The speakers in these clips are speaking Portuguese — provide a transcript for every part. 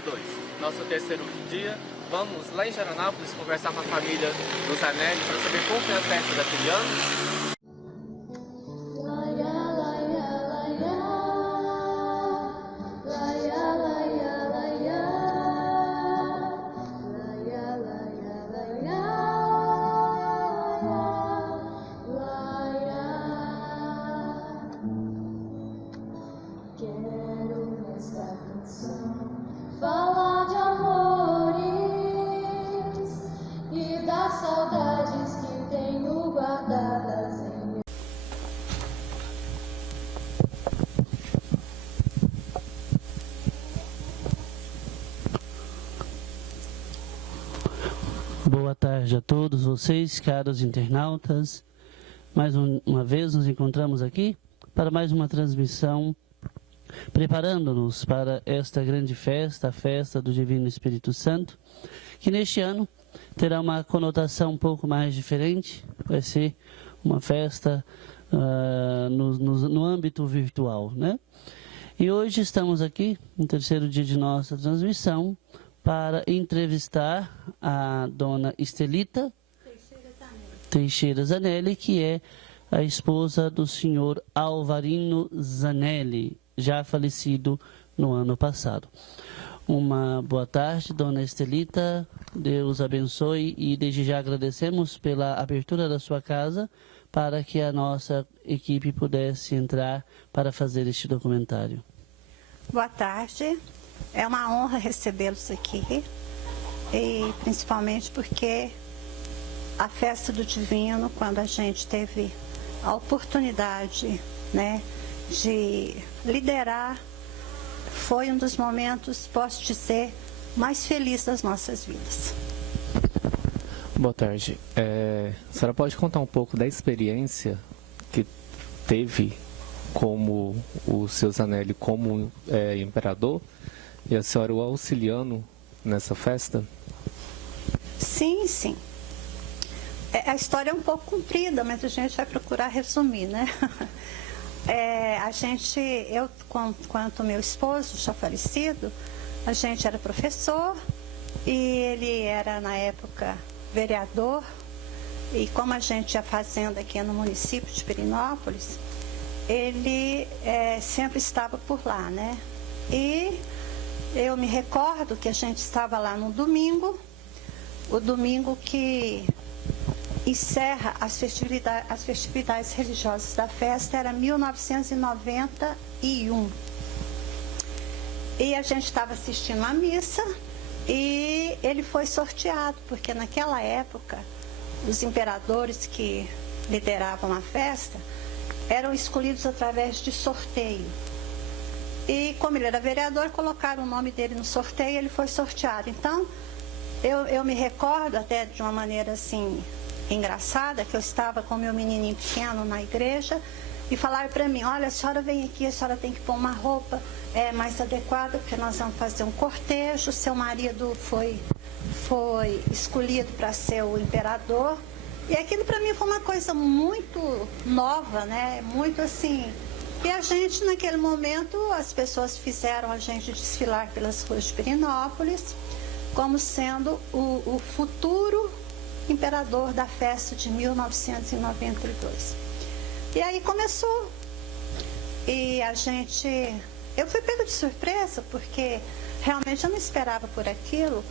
32. Nosso terceiro dia, vamos lá em Geronápolis conversar com a família do Zanelli para saber como foi a festa daquele ano. Falar de amores e das saudades que tenho guardadas em mim. Boa tarde a todos vocês, caros internautas. Mais uma vez nos encontramos aqui para mais uma transmissão, preparando-nos para esta grande festa, a festa do Divino Espírito Santo, que neste ano terá uma conotação um pouco mais diferente. Vai ser uma festa no âmbito virtual, né? E hoje estamos aqui, no terceiro dia de nossa transmissão, para entrevistar a dona Estelita Teixeira Zanelli, que é a esposa do senhor Alvarino Zanelli, já falecido no ano passado. Uma boa tarde, dona Estelita, Deus abençoe, e desde já agradecemos pela abertura da sua casa para que a nossa equipe pudesse entrar para fazer este documentário. Boa tarde, é uma honra recebê-los aqui, e principalmente porque a festa do Divino, quando a gente teve a oportunidade, né, de liderar, foi um dos momentos, posso dizer, mais felizes das nossas vidas. Boa tarde. A senhora pode contar um pouco da experiência que teve como o seu Zanelli como imperador e a senhora o auxiliando nessa festa? Sim, sim. A história é um pouco comprida, mas a gente vai procurar resumir, né? Eu, quanto meu esposo, já falecido, a gente era professor e ele era, na época, vereador. E como a gente tinha fazenda aqui no município de Pirenópolis, ele sempre estava por lá, né? E eu me recordo que a gente estava lá no domingo, o domingo que encerra as festividades religiosas da festa, era 1991. E a gente estava assistindo a missa e ele foi sorteado, porque naquela época os imperadores que lideravam a festa eram escolhidos através de sorteio. E como ele era vereador, colocaram o nome dele no sorteio e ele foi sorteado. Então, eu me recordo até de uma maneira assim engraçada, que eu estava com meu menininho pequeno na igreja e falaram para mim: olha, a senhora vem aqui, a senhora tem que pôr uma roupa mais adequada, porque nós vamos fazer um cortejo, seu marido foi escolhido para ser o imperador. E aquilo para mim foi uma coisa muito nova, né? Muito assim. E a gente, naquele momento, as pessoas fizeram a gente desfilar pelas ruas de Pirenópolis como sendo o futuro imperador da festa de 1992. E aí começou. E eu fui pega de surpresa, porque realmente eu não esperava por aquilo,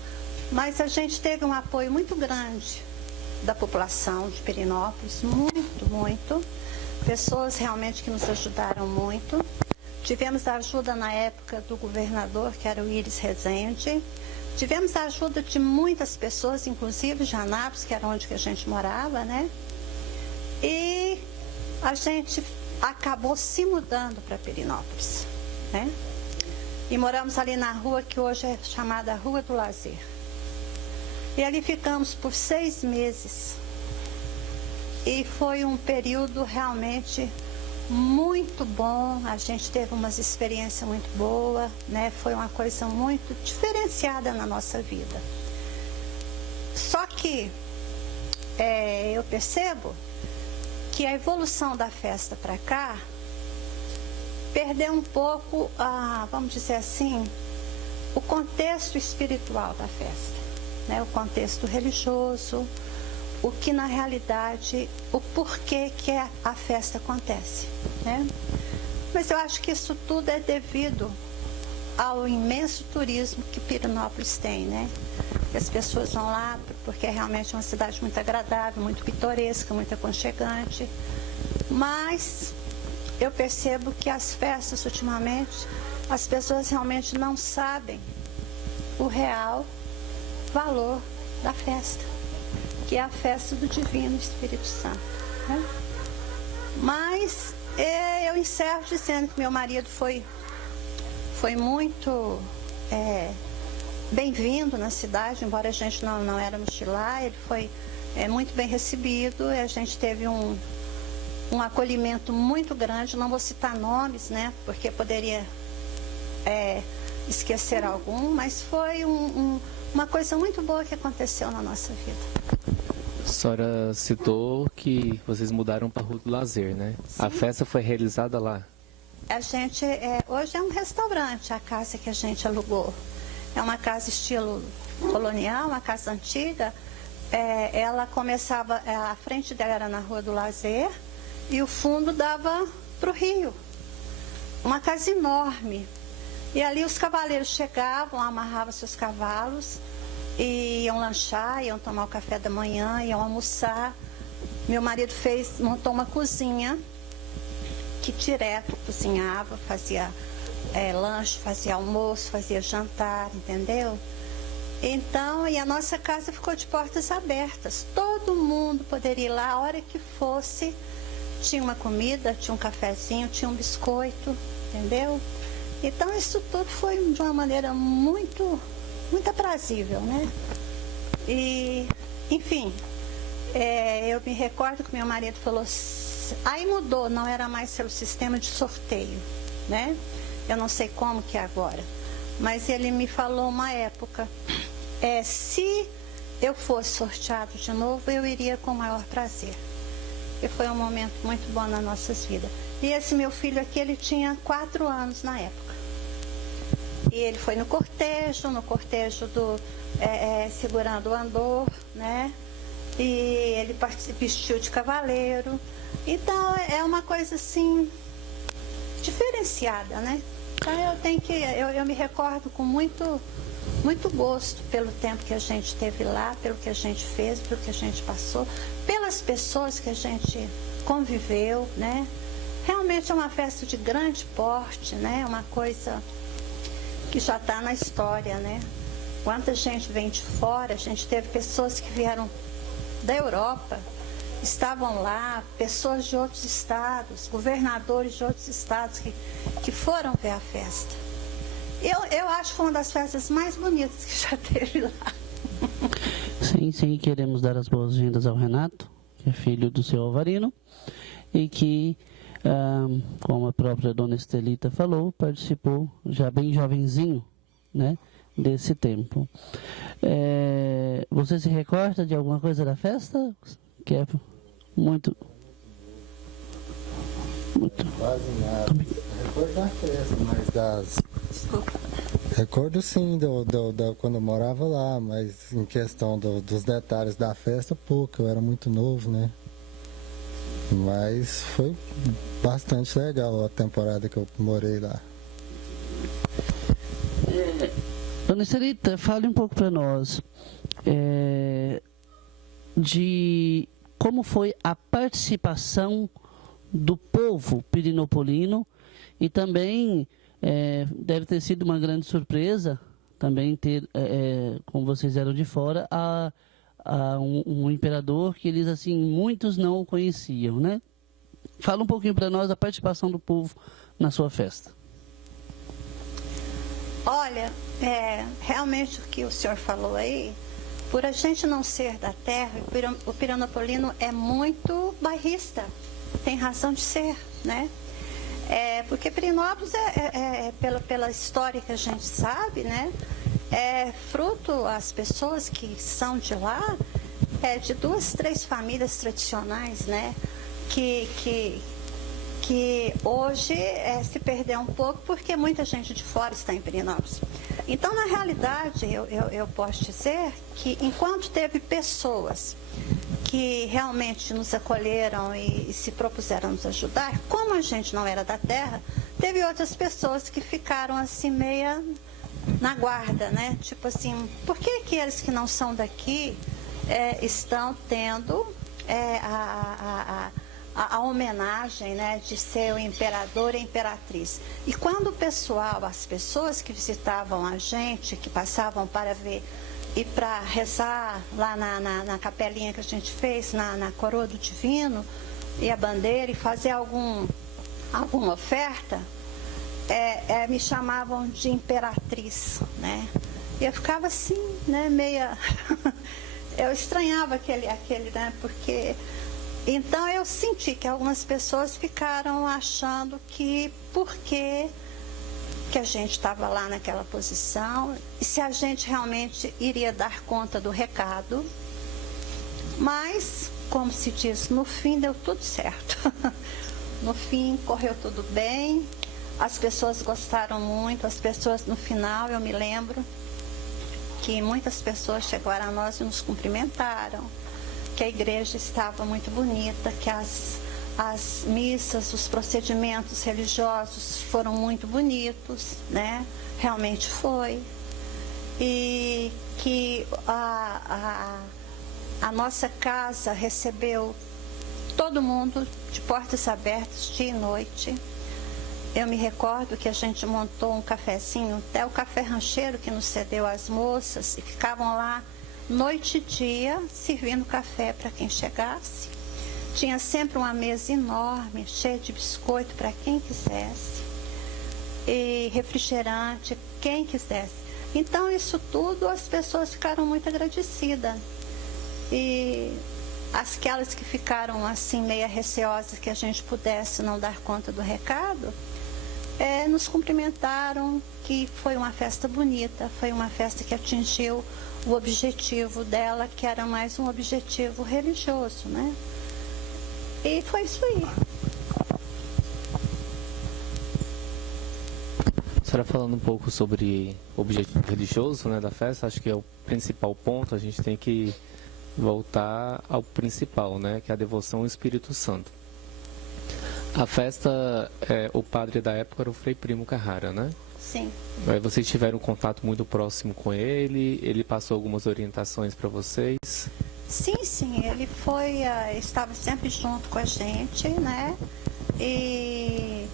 mas a gente teve um apoio muito grande da população de Pirenópolis, muito, muito. Pessoas realmente que nos ajudaram muito. Tivemos a ajuda na época do governador, que era o Íris Rezende. Tivemos a ajuda de muitas pessoas, inclusive de Anápolis, que era onde que a gente morava, né? E a gente acabou se mudando para Pirenópolis, né? E moramos ali na rua que hoje é chamada Rua do Lazer. E ali ficamos por 6 meses. E foi um período realmente muito bom. A gente teve umas experiências muito boas, né? Foi uma coisa muito diferenciada na nossa vida. Só que eu percebo que a evolução da festa para cá perdeu um pouco, vamos dizer assim, o contexto espiritual da festa, né? O contexto religioso, o que na realidade, o porquê que a festa acontece, né? Mas eu acho que isso tudo é devido ao imenso turismo que Pirenópolis tem, né? As pessoas vão lá porque é realmente uma cidade muito agradável, muito pitoresca, muito aconchegante. Mas eu percebo que as festas, ultimamente, as pessoas realmente não sabem o real valor da festa, que é a festa do Divino Espírito Santo, né? Mas eu encerro dizendo que meu marido foi muito bem-vindo na cidade, embora a gente não éramos de lá. Ele foi muito bem recebido, a gente teve um acolhimento muito grande. Não vou citar nomes, né, porque poderia esquecer algum, mas foi uma coisa muito boa que aconteceu na nossa vida. A senhora citou que vocês mudaram para a Rua do Lazer, né? Sim. A festa foi realizada lá? A gente, hoje é um restaurante, a casa que a gente alugou. É uma casa estilo colonial, uma casa antiga. Ela começava, a frente dela era na Rua do Lazer e o fundo dava para o rio. Uma casa enorme. E ali os cavaleiros chegavam, amarravam seus cavalos, e iam lanchar, iam tomar o café da manhã, iam almoçar. Meu marido montou uma cozinha que direto cozinhava, fazia lanche, fazia almoço, fazia jantar, entendeu? Então, e a nossa casa ficou de portas abertas. Todo mundo poderia ir lá a hora que fosse. Tinha uma comida, tinha um cafezinho, tinha um biscoito, entendeu? Então, isso tudo foi de uma maneira muito aprazível, né? E, enfim, eu me recordo que meu marido falou, aí mudou, não era mais pelo sistema de sorteio, né? Eu não sei como que é agora, mas ele me falou uma época, se eu fosse sorteado de novo, eu iria com o maior prazer. E foi um momento muito bom nas nossas vidas. E esse meu filho aqui, ele tinha 4 anos na época. E ele foi no cortejo segurando o andor, né? E ele vestiu de cavaleiro. Então, é uma coisa assim, diferenciada, né? Então, eu me recordo com muito gosto pelo tempo que a gente teve lá, pelo que a gente fez, pelo que a gente passou, pelas pessoas que a gente conviveu, né? Realmente é uma festa de grande porte, né? Uma coisa que já está na história, né? Quanta gente vem de fora, a gente teve pessoas que vieram da Europa, estavam lá, pessoas de outros estados, governadores de outros estados que foram ver a festa. Eu acho que foi uma das festas mais bonitas que já teve lá. Sim, queremos dar as boas-vindas ao Renato, que é filho do seu Alvarino, e que, como a própria dona Estelita falou, participou já bem jovenzinho, né, desse tempo. Você se recorda de alguma coisa da festa? Que é muito... Quase nada. Recordo da festa, mas das... Recordo sim, quando eu morava lá, mas em questão dos detalhes da festa, pouco, eu era muito novo, né? Mas foi bastante legal a temporada que eu morei lá. Dona Estelita, fale um pouco para nós de como foi a participação do povo pirinopolino e também deve ter sido uma grande surpresa também ter, como vocês eram de fora, um imperador que eles, assim, muitos não o conheciam, né? Fala um pouquinho para nós da participação do povo na sua festa. Olha, realmente o que o senhor falou aí, por a gente não ser da terra, o pirinopolino é muito bairrista, tem razão de ser, né? Porque Pirenópolis pela história que a gente sabe, né? Fruto, as pessoas que são de lá, de 2, 3 famílias tradicionais, né? Que que hoje se perdeu um pouco porque muita gente de fora está em Pirenópolis. Então, na realidade, eu posso dizer que enquanto teve pessoas que realmente nos acolheram e se propuseram nos ajudar, como a gente não era da terra, teve outras pessoas que ficaram assim meia na guarda, né? Tipo assim, por que aqueles que não são daqui estão tendo a homenagem, né, de ser o imperador e a imperatriz? E quando o pessoal, as pessoas que visitavam a gente, que passavam para ver e para rezar lá na capelinha que a gente fez, na coroa do divino e a bandeira, e fazer alguma oferta, me chamavam de imperatriz, né? E eu ficava assim, né, meia... eu estranhava aquele, né, porque... Então eu senti que algumas pessoas ficaram achando que porque que a gente estava lá naquela posição, e se a gente realmente iria dar conta do recado. Mas, como se diz, no fim deu tudo certo. No fim correu tudo bem, as pessoas gostaram muito, as pessoas no final, eu me lembro que muitas pessoas chegaram a nós e nos cumprimentaram, que a igreja estava muito bonita, que as missas, os procedimentos religiosos foram muito bonitos, né? Realmente foi. E que a nossa casa recebeu todo mundo de portas abertas, dia e noite. Eu me recordo que a gente montou um cafezinho, até o café rancheiro que nos cedeu às moças, e ficavam lá noite e dia servindo café para quem chegasse. Tinha sempre uma mesa enorme, cheia de biscoito para quem quisesse, e refrigerante, quem quisesse. Então, isso tudo, as pessoas ficaram muito agradecidas. E aquelas que ficaram assim, meio receosas que a gente pudesse não dar conta do recado, nos cumprimentaram, que foi uma festa bonita, foi uma festa que atingiu o objetivo dela, que era mais um objetivo religioso, né? E foi isso aí. A senhora falando um pouco sobre o objetivo religioso, né, da festa, acho que é o principal ponto. A gente tem que voltar ao principal, né, que é a devoção ao Espírito Santo. A festa, o padre da época era o Frei Primo Carrara, né? Sim. Vocês tiveram um contato muito próximo com ele passou algumas orientações para vocês? Sim, ele estava sempre junto com a gente, né? E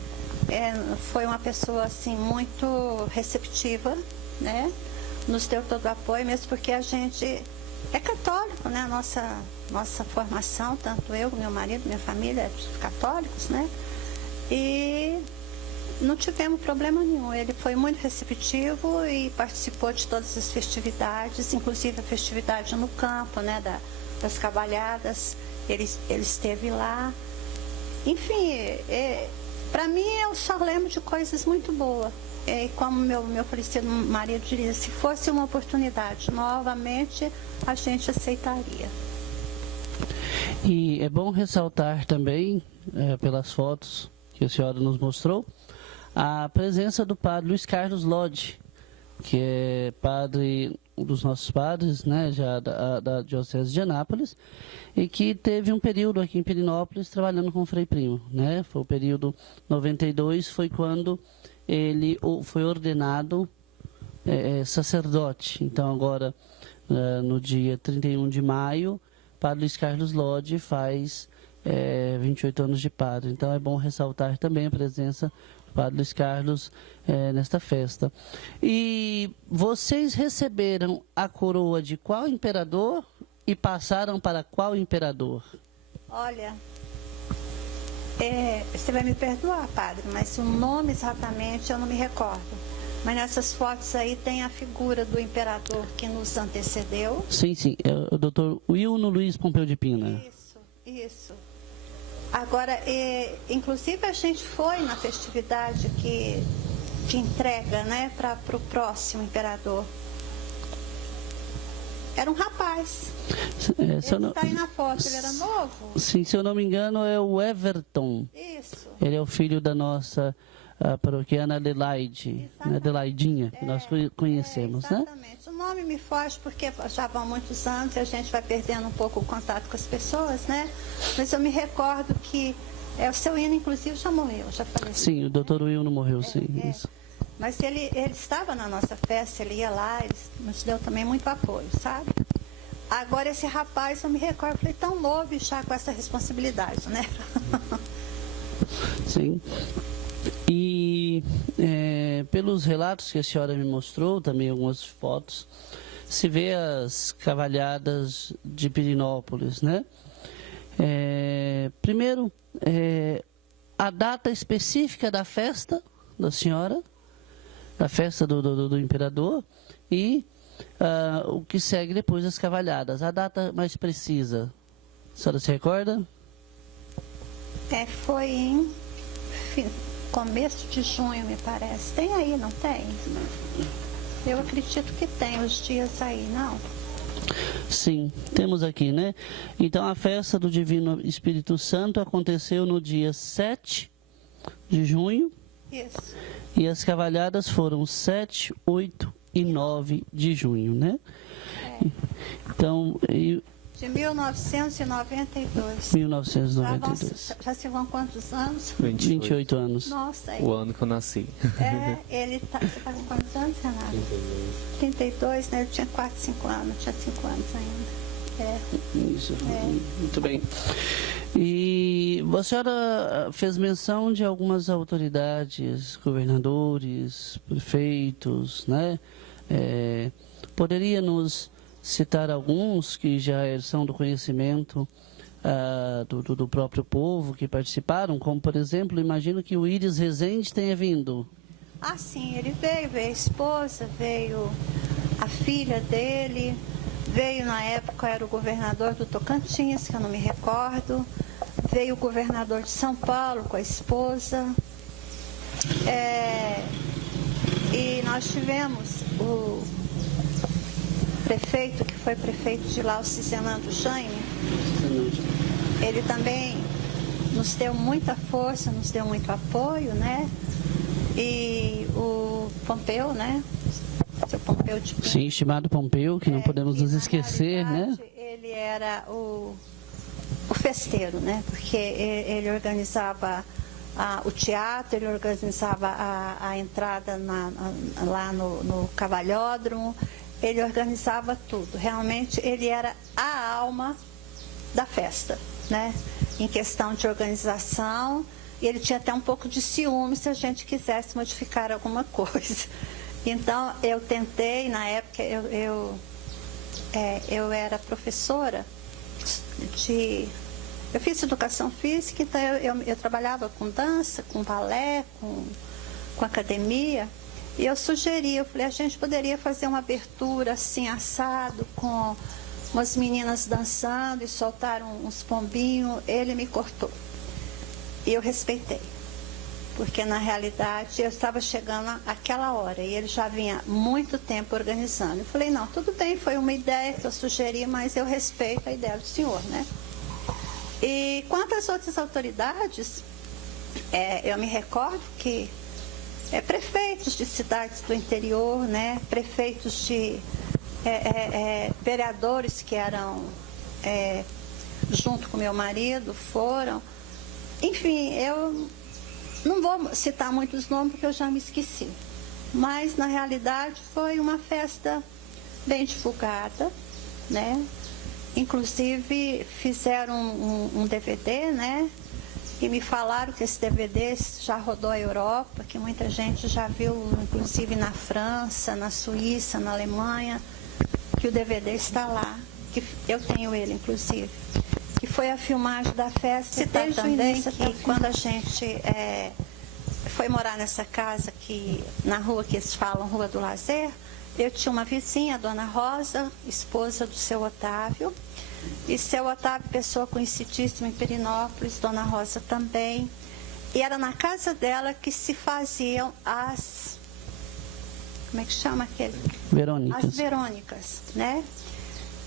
foi uma pessoa assim muito receptiva, né? Nos deu todo o apoio, mesmo porque a gente é católico, né? Nossa formação, tanto eu, meu marido, minha família, é católicos, né? E não tivemos problema nenhum. Ele foi muito receptivo e participou de todas as festividades, inclusive a festividade no campo, né, das cavalhadas. Ele esteve lá. Enfim, para mim eu só lembro de coisas muito boas. E como meu falecido marido diria, se fosse uma oportunidade novamente, a gente aceitaria. E é bom ressaltar também, pelas fotos que a senhora nos mostrou, a presença do padre Luiz Carlos Lodge, que é padre, um dos nossos padres, né, já da Diocese de Anápolis, e que teve um período aqui em Pirenópolis trabalhando com o Frei Primo, né? Foi o período 92, foi quando ele foi ordenado sacerdote. Então agora, no dia 31 de maio, padre Luiz Carlos Lodge faz 28 anos de padre. Então é bom ressaltar também a presença do padre Luiz Carlos nesta festa. E vocês receberam a coroa de qual imperador e passaram para qual imperador? Olha, você vai me perdoar, padre, mas o nome exatamente eu não me recordo. Mas nessas fotos aí tem a figura do imperador que nos antecedeu. Sim, é o doutor Wilno Luiz Pompeu de Pina. Isso. Agora, inclusive a gente foi na festividade de entrega, né, para o próximo imperador. Era um rapaz. É, Ele está aí na foto, ele era novo? Sim, se eu não me engano, é o Everton. Isso. Ele é o filho da nossa paroquiana Adelaide, né? Adelaidinha, que nós conhecemos, né? Exatamente. O nome me foge porque já vão muitos anos e a gente vai perdendo um pouco o contato com as pessoas, né? Mas eu me recordo que o seu Hino, inclusive, já morreu, já faleceu. Sim, o doutor Will não morreu, sim. Isso. Mas ele estava na nossa festa, ele ia lá, ele nos deu também muito apoio, sabe? Agora, esse rapaz, eu me recordo, falei, tão novo e já com essa responsabilidade, né? Sim. E pelos relatos que a senhora me mostrou, também algumas fotos, se vê as cavalhadas de Pirenópolis, né? Primeiro, a data específica da festa da senhora, da festa do imperador, e o que segue depois das cavalhadas. A data mais precisa, a senhora se recorda? Foi em começo de junho, me parece. Tem aí, não tem? Eu acredito que tem os dias aí, não? Sim, temos aqui, né? Então, a festa do Divino Espírito Santo aconteceu no dia 7 de junho. Isso. E as cavalhadas foram 7, 8 e 9 de junho, né? Então, de 1992. 1992. Já se vão quantos anos? 28 anos. Nossa. O ano que eu nasci. Ele está com quantos anos, Renato? 32, né? Ele tinha 4, 5 anos. Tinha 5 anos ainda. Isso, muito bem. E a senhora fez menção de algumas autoridades, governadores, prefeitos, né? Poderia nos citar alguns que já são do conhecimento do próprio povo, que participaram, como, por exemplo, imagino que o Íris Rezende tenha vindo. Ah, sim, ele veio a esposa, veio a filha dele, veio na época, era o governador do Tocantins, que eu não me recordo, veio o governador de São Paulo com a esposa, e nós tivemos o prefeito, que foi prefeito de lá, o Cisenando Jaime. Ele também nos deu muita força, nos deu muito apoio, né? E o Pompeu, né? Seu Pompeu de Pinto. Sim, estimado Pompeu, que não podemos nos esquecer, né? Ele era o festeiro, né? Porque ele organizava o teatro, ele organizava a entrada lá no Cavalhódromo, ele organizava tudo. Realmente, ele era a alma da festa, né? Em questão de organização, e ele tinha até um pouco de ciúme se a gente quisesse modificar alguma coisa. Então, eu tentei, na época, eu era professora eu fiz educação física, então eu trabalhava com dança, com balé, com academia, e eu falei, a gente poderia fazer uma abertura assim, assado, com umas meninas dançando e soltaram uns pombinhos. Ele me cortou. E eu respeitei. Porque, na realidade, eu estava chegando àquela hora e ele já vinha muito tempo organizando. Eu falei, não, tudo bem, foi uma ideia que eu sugeri, mas eu respeito a ideia do senhor, né? E quanto às outras autoridades, eu me recordo que prefeitos de cidades do interior, né? Prefeitos de vereadores que eram, junto com meu marido, foram. Enfim, eu não vou citar muitos nomes porque eu já me esqueci. Mas, na realidade, foi uma festa bem divulgada, né? Inclusive, fizeram um DVD, né? E me falaram que esse DVD já rodou a Europa, que muita gente já viu, inclusive na França, na Suíça, na Alemanha, que o DVD está lá, que eu tenho ele, inclusive. Que foi a filmagem da festa. Citei também que quando a gente foi morar nessa casa, na rua que eles falam, Rua do Lazer, eu tinha uma vizinha, a Dona Rosa, esposa do seu Otávio. E seu Otávio, pessoa conhecidíssima em Pirenópolis, Dona Rosa também. E era na casa dela que se faziam as... Como é que chama aquele? Verônicas. As Verônicas, né?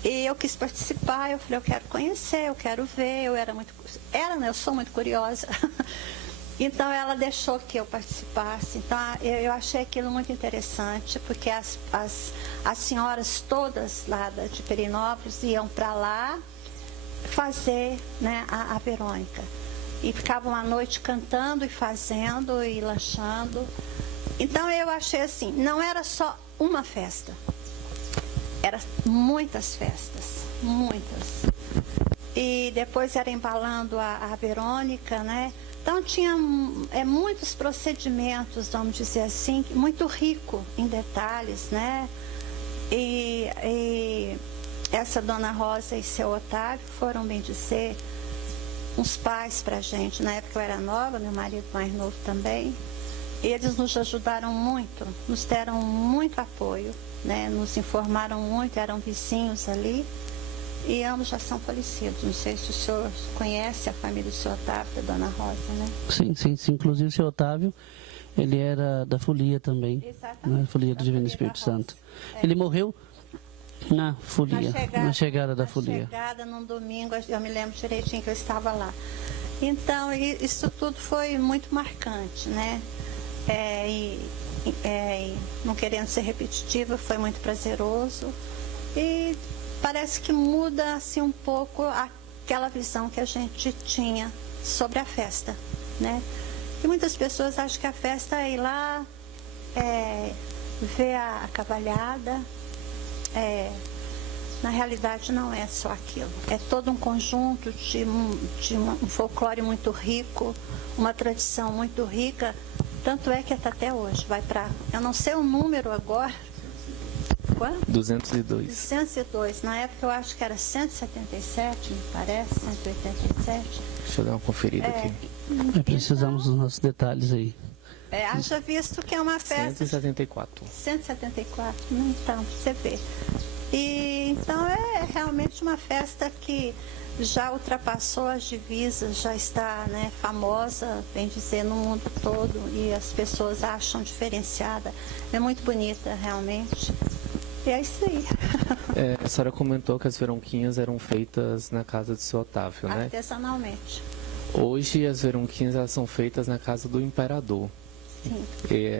E eu quis participar, eu falei, eu quero conhecer, eu quero ver, eu sou muito curiosa. Então ela deixou que eu participasse. Então eu achei aquilo muito interessante, porque as senhoras todas lá de Perinópolis iam para lá fazer, né, a Verônica. E ficavam à noite cantando e fazendo e lanchando. Então eu achei assim, não era só uma festa, eram muitas festas, muitas. E depois era embalando a Verônica, né? Então tinha muitos procedimentos, vamos dizer assim, muito rico em detalhes, né? E essa Dona Rosa e seu Otávio foram, bem dizer, uns pais para a gente. Na época eu era nova, meu marido mais novo também. Eles nos ajudaram muito, nos deram muito apoio, né? Nos informaram muito, eram vizinhos ali. E ambos já são falecidos. Não sei se o senhor conhece a família do senhor Otávio, da Dona Rosa, né? Sim. Inclusive o senhor Otávio, ele era da folia também. Exatamente. Na folia do Divino Espírito Santo. Ele morreu na folia, na chegada da folia. Na chegada, num domingo, eu me lembro direitinho que eu estava lá. Então, isso tudo foi muito marcante, né? Não querendo ser repetitiva, foi muito prazeroso. E parece que muda assim um pouco aquela visão que a gente tinha sobre a festa, né? E muitas pessoas acham que a festa é ir lá, ver a cavalhada. Na realidade não é só aquilo. É todo um conjunto de um folclore muito rico, uma tradição muito rica. Tanto é que até hoje vai para... Eu não sei o número agora. Quanto? 202. 202. Na época eu acho que era 177, me parece, 187. Deixa eu dar uma conferida aqui. Precisamos dos nossos detalhes aí. Haja visto que é uma festa... 174. 174, né? Então, você vê. E, então é realmente uma festa que já ultrapassou as divisas, já está, né, famosa, bem dizer, no mundo todo, e as pessoas acham diferenciada. É muito bonita, realmente. E é isso aí. A senhora comentou que as veronquinhas eram feitas na casa do seu Otávio, né? Artesanalmente. Hoje as veronquinhas elas são feitas na casa do imperador. Sim.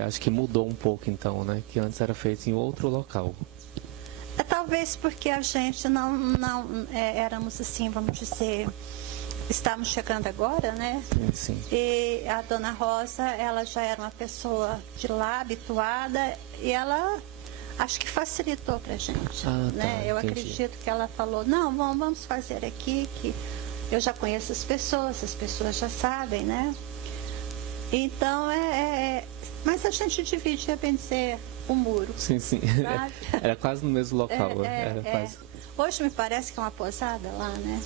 Acho que mudou um pouco então, né? Que antes era feito em outro local. Talvez porque a gente não éramos assim, vamos dizer, estamos chegando agora, né? Sim. E a Dona Rosa, ela já era uma pessoa de lá, habituada, e ela acho que facilitou pra gente, né? Eu acredito que ela falou, não, vamos fazer aqui, que eu já conheço as pessoas já sabem, né? Então, mas a gente dividia, bem dizer, o muro. Sim. Era quase no mesmo local. Quase. Hoje me parece que é uma posada lá, né?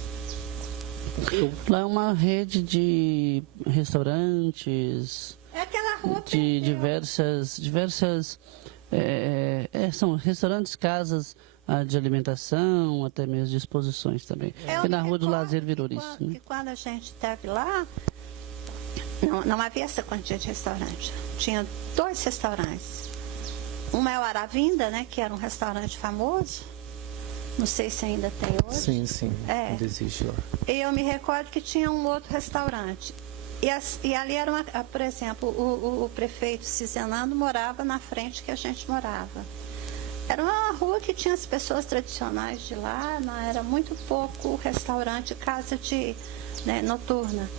Lá é uma rede de restaurantes. É aquela rua de diversas são restaurantes, casas de alimentação, até mesmo de exposições também. E na Rua do Lazer virou isso. Que quando a gente esteve lá, não havia essa quantia de restaurante. Tinha 2 restaurantes. Uma é o Aravinda, né, que era um restaurante famoso. Não sei se ainda tem hoje. Sim. Ainda existe lá. E eu me recordo que tinha um outro restaurante. E ali era por exemplo, o prefeito Cizenando morava na frente que a gente morava. Era uma rua que tinha as pessoas tradicionais de lá, não era muito pouco restaurante, casa né, noturna.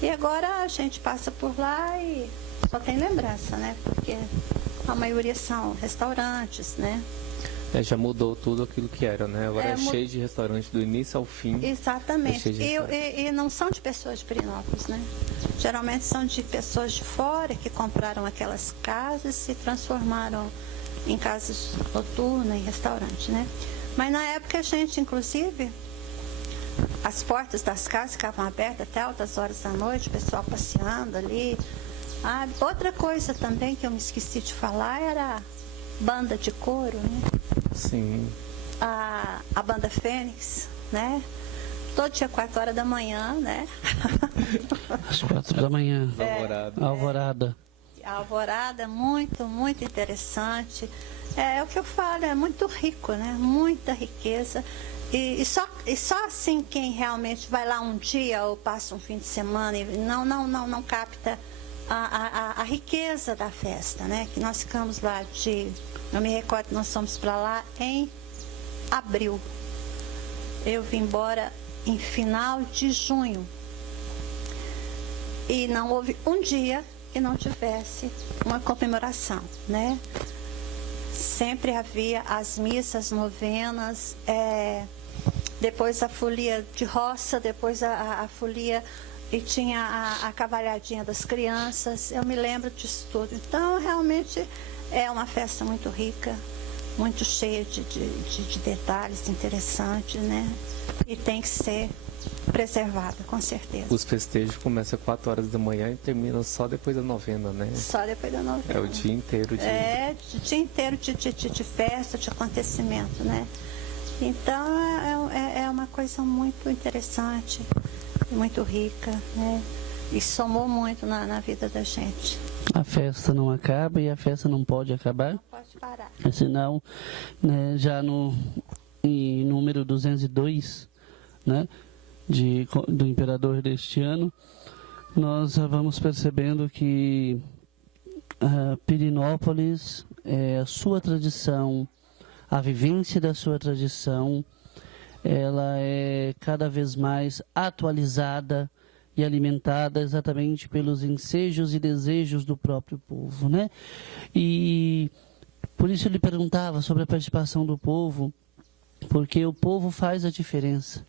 E agora a gente passa por lá e só tem lembrança, né? Porque a maioria são restaurantes, né? Já mudou tudo aquilo que era, né? Agora é cheio de restaurante do início ao fim. Exatamente. E não são de pessoas de Perinópolis, né? Geralmente são de pessoas de fora que compraram aquelas casas e se transformaram em casas noturnas, em restaurante, né? Mas na época a gente, inclusive, as portas das casas ficavam abertas até altas horas da noite, o pessoal passeando ali. Outra coisa também que eu me esqueci de falar era a banda de coro, né? Sim. A banda Fênix, né? Todo dia 4 horas da manhã, né? Às 4 da manhã. Alvorada. A alvorada, muito, muito interessante. É o que eu falo, é muito rico, né? Muita riqueza. E só assim quem realmente vai lá um dia ou passa um fim de semana e não capta a riqueza da festa, né? Que nós ficamos lá eu me recordo que nós fomos para lá em abril. Eu vim embora em final de junho. E não houve um dia que não tivesse uma comemoração, né? Sempre havia as missas, novenas, depois a folia de roça, depois a folia, e tinha a cavalhadinha das crianças. Eu me lembro disso tudo. Então, realmente, é uma festa muito rica, muito cheia de detalhes interessantes, né? E tem que ser preservada, com certeza. Os festejos começam às 4 horas da manhã e terminam só depois da novena, né? Só depois da novena. É o dia inteiro de... o dia inteiro de festa, de acontecimento, né? Então, é uma coisa muito interessante, muito rica, né? E somou muito na vida da gente. A festa não acaba e a festa não pode acabar. Não pode parar. Senão, né, já em número 202, né, do imperador deste ano, nós vamos percebendo que Pirenópolis, a sua tradição, a vivência da sua tradição, ela é cada vez mais atualizada e alimentada exatamente pelos ensejos e desejos do próprio povo, né? E por isso eu lhe perguntava sobre a participação do povo, porque o povo faz a diferença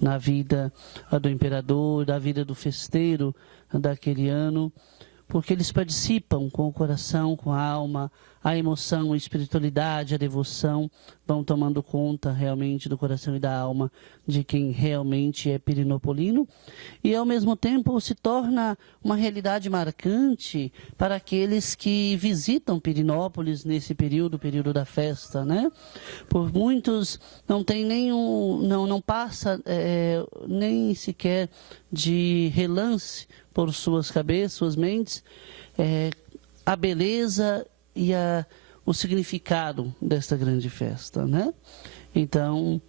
na vida do imperador, da vida do festeiro daquele ano, porque eles participam com o coração, com a alma, a emoção, a espiritualidade, a devoção, vão tomando conta realmente do coração e da alma de quem realmente é pirinopolino, e ao mesmo tempo se torna uma realidade marcante para aqueles que visitam Pirenópolis nesse período da festa, né? Por muitos não tem não passa nem sequer de relance por suas cabeças, suas mentes, a beleza e o significado desta grande festa, né? Então,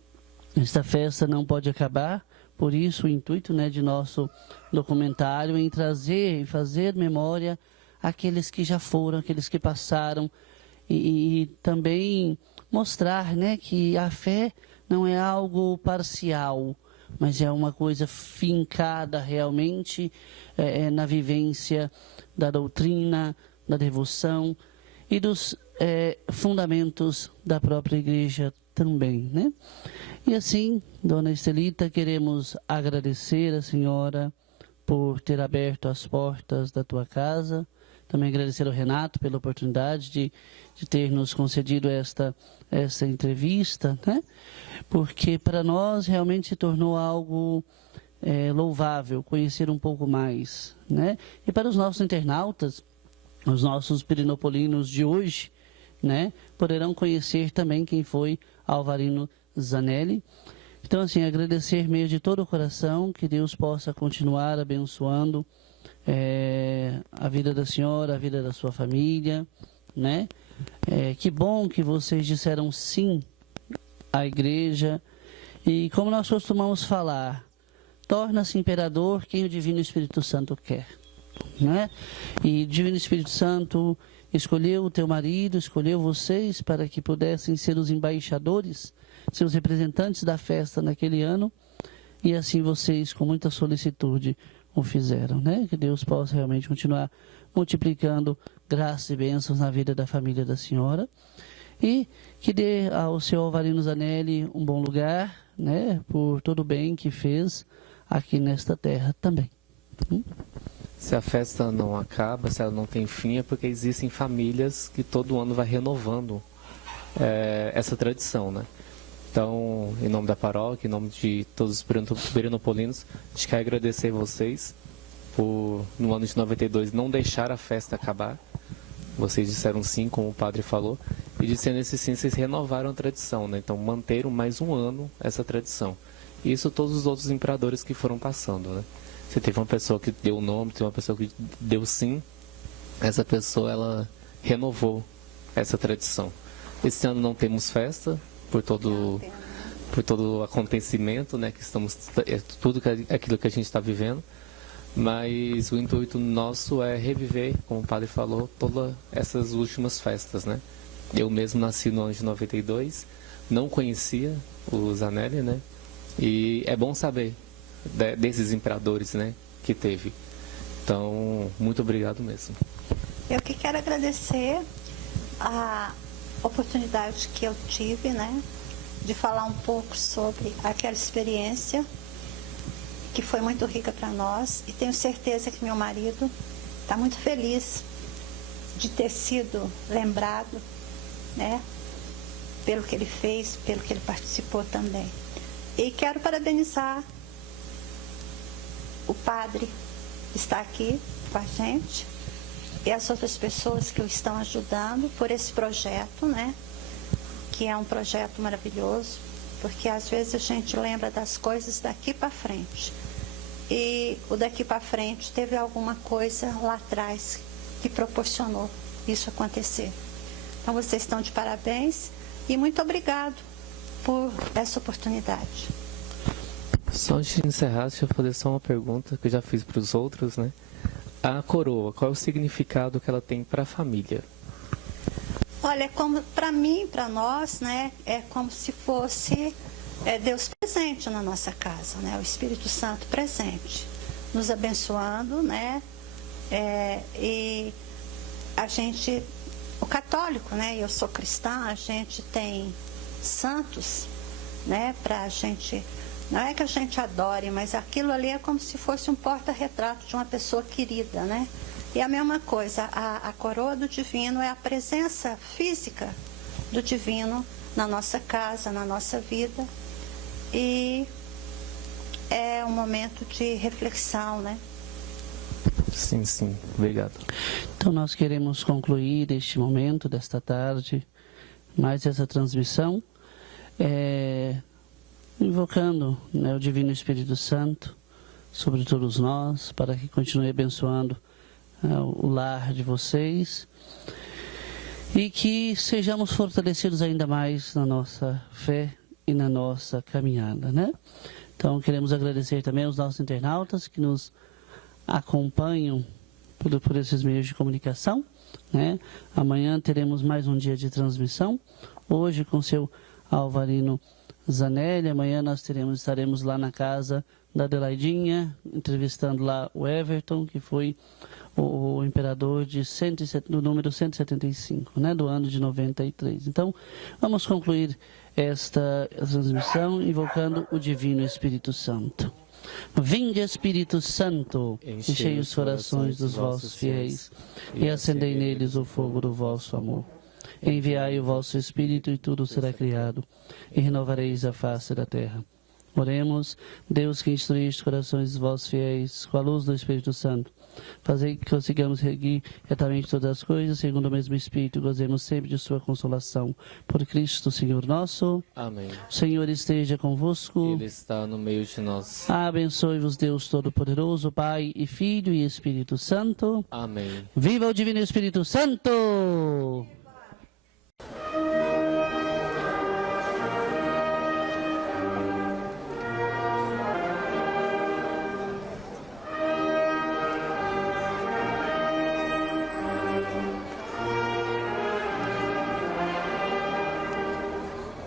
esta festa não pode acabar, por isso o intuito, né, de nosso documentário em trazer e fazer memória àqueles que já foram, aqueles que passaram, e também mostrar, né, que a fé não é algo parcial, mas é uma coisa fincada realmente na vivência da doutrina, da devoção e dos fundamentos da própria igreja também, né? E assim, Dona Estelita, queremos agradecer a senhora por ter aberto as portas da tua casa, também agradecer ao Renato pela oportunidade de ter nos concedido esta entrevista, né? Porque para nós realmente se tornou algo louvável conhecer um pouco mais, né? E para os nossos internautas, os nossos pirinopolinos de hoje, né, poderão conhecer também quem foi Alvarino Zanelli. Então, assim, agradecer mesmo de todo o coração, que Deus possa continuar abençoando a vida da senhora, a vida da sua família, né? Que bom que vocês disseram sim à igreja, e como nós costumamos falar, torna-se imperador quem o Divino Espírito Santo quer, né? E o Divino Espírito Santo escolheu o teu marido, escolheu vocês para que pudessem ser os embaixadores, seus representantes da festa naquele ano, e assim vocês com muita solicitude o fizeram, né? Que Deus possa realmente continuar multiplicando graças e bênçãos na vida da família da senhora, e que dê ao seu Alvarino Zanelli um bom lugar, né? Por todo o bem que fez aqui nesta terra também. Se a festa não acaba, se ela não tem fim, é porque existem famílias que todo ano vai renovando essa tradição, né? Então, em nome da paróquia, em nome de todos os pirinopolinos, a gente quer agradecer vocês por, no ano de 92, não deixar a festa acabar. Vocês disseram sim, como o padre falou, e dizendo esse sim, vocês renovaram a tradição, né? Então, manteram mais um ano essa tradição. E isso todos os outros imperadores que foram passando, né? Você teve uma pessoa que deu o nome, teve uma pessoa que deu sim, essa pessoa, ela renovou essa tradição. Esse ano não temos festa, por todo por todo o acontecimento, né, que estamos, tudo aquilo que a gente está vivendo, mas o intuito nosso é reviver, como o padre falou, todas essas últimas festas, né? Eu mesmo nasci no ano de 92, não conhecia o Zanelli, né? E é bom saber desses imperadores, né, que teve. Então, muito obrigado mesmo. Eu que quero agradecer a oportunidade que eu tive, né, de falar um pouco sobre aquela experiência que foi muito rica para nós, e tenho certeza que meu marido está muito feliz de ter sido lembrado, né, pelo que ele fez, pelo que ele participou também. E quero parabenizar o padre que está aqui com a gente e as outras pessoas que o estão ajudando por esse projeto, né, que é um projeto maravilhoso, porque às vezes a gente lembra das coisas daqui para frente. E o daqui para frente teve alguma coisa lá atrás que proporcionou isso acontecer. Então vocês estão de parabéns e muito obrigado por essa oportunidade. Só antes de encerrar, deixa eu fazer só uma pergunta que eu já fiz para os outros, né? A coroa, qual é o significado que ela tem para a família? Olha, como para mim, para nós, né, é como se fosse Deus presente na nossa casa, né, o Espírito Santo presente, nos abençoando, né, e a gente, o católico, né, eu sou cristã, a gente tem santos, né, para a gente, não é que a gente adore, mas aquilo ali é como se fosse um porta-retrato de uma pessoa querida, né. E a mesma coisa, a coroa do divino é a presença física do divino na nossa casa, na nossa vida. E é um momento de reflexão, né? Sim, sim. Obrigado. Então nós queremos concluir este momento desta tarde, mais essa transmissão, invocando, né, o Divino Espírito Santo sobre todos nós, para que continue abençoando o lar de vocês e que sejamos fortalecidos ainda mais na nossa fé e na nossa caminhada, né? Então queremos agradecer também aos nossos internautas que nos acompanham por esses meios de comunicação, né? Amanhã teremos mais um dia de transmissão, hoje com seu Alvarino Zanelli, amanhã nós estaremos lá na casa da Adelaidinha, entrevistando lá o Everton, que foi o imperador do número 175, né, do ano de 93. Então, vamos concluir esta transmissão invocando o Divino Espírito Santo. Vinde, Espírito Santo, enchei os corações dos vossos fiéis e acendei neles o fogo do vosso amor. Enviai o vosso Espírito e tudo será criado, e renovareis a face da terra. Oremos, Deus que instruíste os corações dos vossos fiéis com a luz do Espírito Santo. Fazei que consigamos seguir retamente todas as coisas, segundo o mesmo Espírito, e gozemos sempre de sua consolação. Por Cristo, Senhor nosso. Amém. O Senhor esteja convosco. Ele está no meio de nós. Abençoe-vos, Deus Todo-Poderoso, Pai e Filho e Espírito Santo. Amém. Viva o Divino Espírito Santo!